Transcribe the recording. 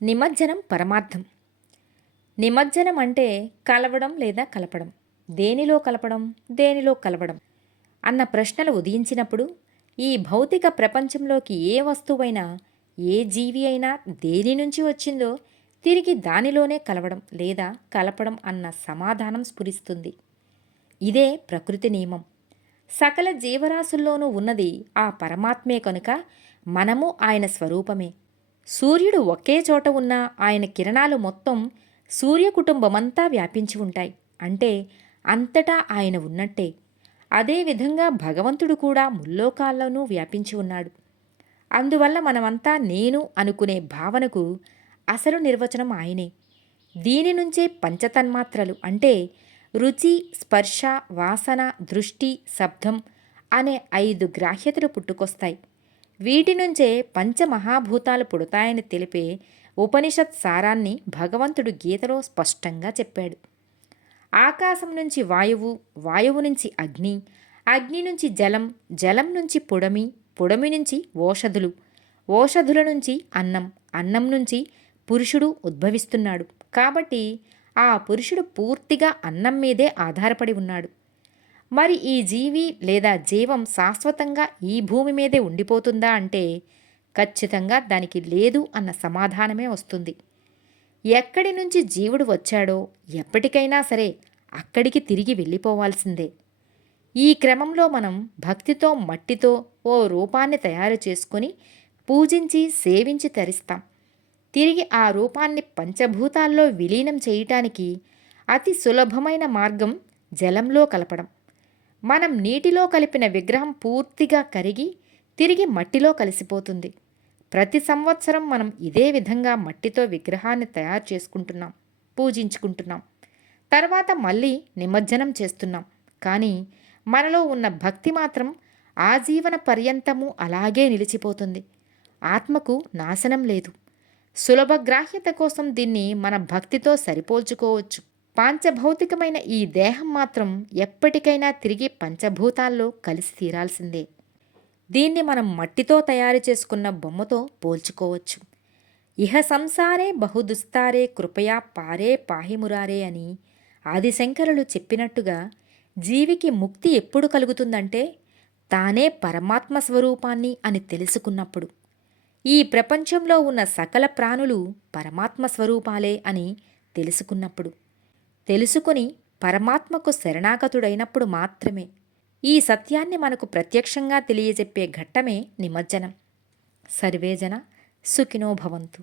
నిమజ్జనం పరమార్థం. నిమజ్జనం అంటే కలవడం లేదా కలపడం. దేనిలో కలపడం, దేనిలో కలవడం అన్న ప్రశ్నలు ఉదయించినప్పుడు ఈ భౌతిక ప్రపంచంలోకి ఏ వస్తువైనా, ఏ జీవి అయినా దేని నుంచి వచ్చిందో తిరిగి దానిలోనే కలవడం లేదా కలపడం అన్న సమాధానం స్ఫురిస్తుంది. ఇదే ప్రకృతి నియమం. సకల జీవరాశుల్లోనూ ఉన్నది ఆ పరమాత్మే కనుక మనము ఆయన స్వరూపమే. సూర్యుడు ఒకే చోట ఉన్న ఆయన కిరణాలు మొత్తం సూర్య కుటుంబమంతా వ్యాపించి ఉంటాయి. అంటే అంతటా ఆయన ఉన్నట్టే. అదేవిధంగా భగవంతుడు కూడా ముల్లోకాల్లోనూ వ్యాపించి ఉన్నాడు. అందువల్ల మనమంతా నేను అనుకునే భావనకు అసలు నిర్వచనం ఆయనే. దీని నుంచే పంచతన్మాత్రలు అంటే రుచి, స్పర్శ, వాసన, దృష్టి, శబ్దం అనే 5 గ్రాహ్యతలు పుట్టుకొస్తాయి. వీటి నుంచే పంచమహాభూతాలు పుడతాయని తెలిపే ఉపనిషత్ సారాన్ని భగవంతుడు గీతలో స్పష్టంగా చెప్పాడు. ఆకాశం నుంచి వాయువు, వాయువు నుంచి అగ్ని, అగ్ని నుంచి జలం, జలం నుంచి పుడమి, పుడమి నుంచి ఓషధులు, ఓషధుల నుంచి అన్నం, అన్నం నుంచి పురుషుడు ఉద్భవిస్తున్నాడు. కాబట్టి ఆ పురుషుడు పూర్తిగా అన్నం మీదే ఆధారపడి ఉన్నాడు. మరి ఈ జీవి లేదా జీవం శాశ్వతంగా ఈ భూమి మీదే ఉండిపోతుందా అంటే ఖచ్చితంగా దానికి లేదు అన్న సమాధానమే వస్తుంది. ఎక్కడి నుంచి జీవుడు వచ్చాడో ఎప్పటికైనా సరే అక్కడికి తిరిగి వెళ్ళిపోవాల్సిందే. ఈ క్రమంలో మనం భక్తితో మట్టితో ఓ రూపాన్ని తయారు చేసుకొని పూజించి సేవించి తరిస్తాం. తిరిగి ఆ రూపాన్ని పంచభూతాల్లో విలీనం చేయటానికి అతి సులభమైన మార్గం జలంలో కలపడం. మనం నీటిలో కలిపిన విగ్రహం పూర్తిగా కరిగి తిరిగి మట్టిలో కలిసిపోతుంది. ప్రతి సంవత్సరం మనం ఇదే విధంగా మట్టితో విగ్రహాన్ని తయారు చేసుకుంటున్నాం, పూజించుకుంటున్నాం. తర్వాత మళ్ళీ నిమజ్జనం చేస్తున్నాం. కానీ మనలో ఉన్న భక్తి మాత్రం ఆజీవన పర్యంతము అలాగే నిలిచిపోతుంది. ఆత్మకు నాశనం లేదు. సులభగ్రాహ్యత కోసం దీన్ని మన భక్తితో సరిపోల్చుకోవచ్చు. పాంచభౌతికమైన ఈ దేహం మాత్రం ఎప్పటికైనా తిరిగి పంచభూతాల్లో కలిసి తీరాల్సిందే. దీన్ని మనం మట్టితో తయారు చేసుకున్న బొమ్మతో పోల్చుకోవచ్చు. ఇహ సంసారే బహుదుస్తారే కృపయా పారే పాహిమురారే అని ఆదిశంకరులు చెప్పినట్టుగా జీవికి ముక్తి ఎప్పుడు కలుగుతుందంటే తానే పరమాత్మ స్వరూపాన్ని అని తెలుసుకున్నప్పుడు. ఈ ప్రపంచంలో ఉన్న సకల ప్రాణులు పరమాత్మ స్వరూపాలే అని తెలుసుకున్నప్పుడు. తెలుసుకుని పరమాత్మకు శరణాగతుడైనప్పుడు మాత్రమే. ఈ సత్యాన్ని మనకు ప్రత్యక్షంగా తెలియజెప్పే ఘట్టమే నిమజ్జనం. సర్వేజన సుఖినో భవంతు.